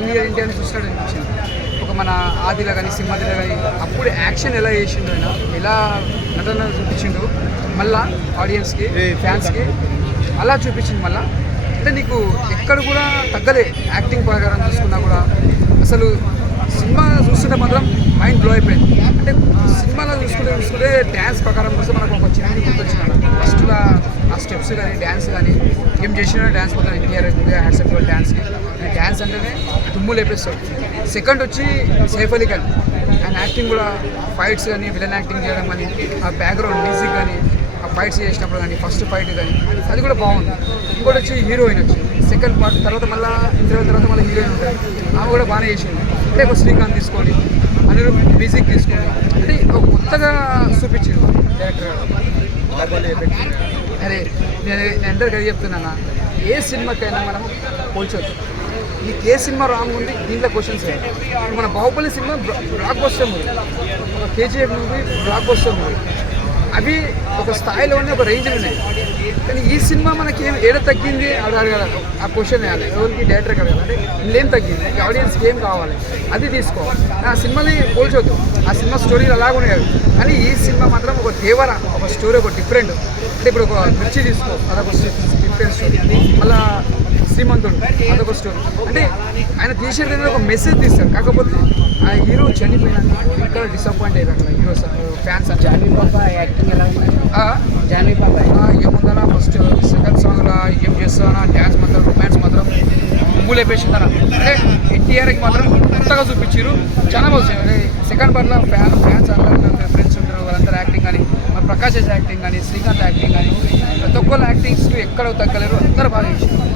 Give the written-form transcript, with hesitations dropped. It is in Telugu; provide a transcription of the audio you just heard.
జూనియర్ ఎన్టీఆర్ని చూసినట్టు అనిపించింది. ఒక మన ఆదిలో కానీ సింహాదిలో కానీ అప్పుడు యాక్షన్ ఎలా చేసిండు ఆయన, ఎలా నటన చూపించిండు మళ్ళా ఆడియన్స్కి ఫ్యాన్స్కి అలా చూపించింది మళ్ళా. అంటే నీకు ఎక్కడ కూడా తగ్గలే. యాక్టింగ్ ప్రకారం చూసుకున్నా కూడా అసలు సినిమా చూస్తుంటే మాత్రం మైండ్ బ్లో అయిపోయింది. అంటే సినిమాలో చూసుకుంటే డ్యాన్స్ ప్రకారం చూస్తే మనకు ఒక చిన్న గుర్తొచ్చినాడు. ఫస్ట్గా ఆ స్టెప్స్ కానీ డ్యాన్స్ కానీ ఏం చేసినా డ్యాన్స్ మొత్తం ఎన్టీఆర్ హ్యాట్సప్ డ్యాన్స్కి. డ్యాన్స్ అంటేనే దుమ్ము లేపేస్తాడు. సెకండ్ వచ్చి సైఫ్ అలీ ఖాన్, ఆయన యాక్టింగ్ కూడా ఫైట్స్ కానీ విలన్ యాక్టింగ్ చేయడం కానీ ఆ బ్యాక్గ్రౌండ్ మ్యూజిక్ కానీ ఆ ఫైట్స్ చేసినప్పుడు కానీ ఫస్ట్ ఫైట్ కానీ అది కూడా బాగుంది. ఇంకోటి వచ్చి హీరోయిన్ వచ్చి సెకండ్ పార్ట్ తర్వాత మళ్ళీ ఇంటర్వ్యూ తర్వాత మళ్ళీ హీరోయిన్ ఉంటుంది, ఆమె కూడా బాగానే చేసింది. అంటే ఒక శ్రీకాంత్ తీసుకొని అనిరుద్ మ్యూజిక్ తీసుకొని అంటే ఒక కొత్తగా చూపించింది డైరెక్టర్. అరే నేను అందరికీ అది చెప్తున్నానా, ఏ సినిమాకైనా మనం పోల్చొద్దు. నీకు ఏ సినిమా రాంగ్ ఉంది దీంట్లో క్వశ్చన్స్. మన Baahubali cinema blockbuster movie, ఒక KGF movie blockbuster movie, అవి ఒక స్థాయిలోనే ఒక రేంజ్లో ఉన్నాయి. కానీ ఈ సినిమా మనకి ఏడ తగ్గింది అది అడగాలి, ఆ క్వశ్చన్ వేయాలి ఎవరికి, డైరెక్టర్కి అడగాలి. అంటే ఏం తగ్గింది, ఆడియన్స్కి ఏం కావాలి అది తీసుకోవాలి. ఆ సినిమాని పోల్చొద్దు, ఆ సినిమా స్టోరీలు అలాగే కాదు. కానీ ఈ సినిమా మాత్రం ఒక దేవర, ఒక స్టోరీ ఒక డిఫరెంట్. అంటే ఇప్పుడు ఒక మిర్చి తీసుకో, అదొక డిఫరెంట్ స్టోరీ. మళ్ళీ శ్రీమంతుడు అదొక స్టోరీ. అంటే ఆయన తీసేది ఒక మెసేజ్ తీస్తాడు. కాకపోతే ఆ హీరో చనిపోయినాక ఇక్కడ డిసప్పాయింట్ అయ్యారు అక్కడ హీరో ఫ్యాన్స్. జాన్వీ పాప యాక్టింగ్ ఎలా ఉంది? జాన్వీ పాప ఏముందన్నా ఫస్ట్ సెకండ్ సాంగ్లో ఏం చేస్తానా డ్యాన్స్ మాత్రం రొమాన్స్ మాత్రం ముగ్గులు వేపేసిందన్న. అంటే ఎన్టీఆర్కి మాత్రం కొత్తగా చూపించారు, చాలా బాగుంది. అంటే సెకండ్ పార్ట్లో ఫ్యాన్స్ అందరూ ఫ్రెండ్స్ ఉంటారు, వాళ్ళందరూ యాక్టింగ్ కానీ మన ప్రకాష్ యాక్టింగ్ కానీ శ్రీకాంత్ యాక్టింగ్ కానీ ప్రతి ఒక్కరు యాక్టింగ్స్కి ఎక్కడ తగ్గలేరు, అందరూ బాగా చేశారు.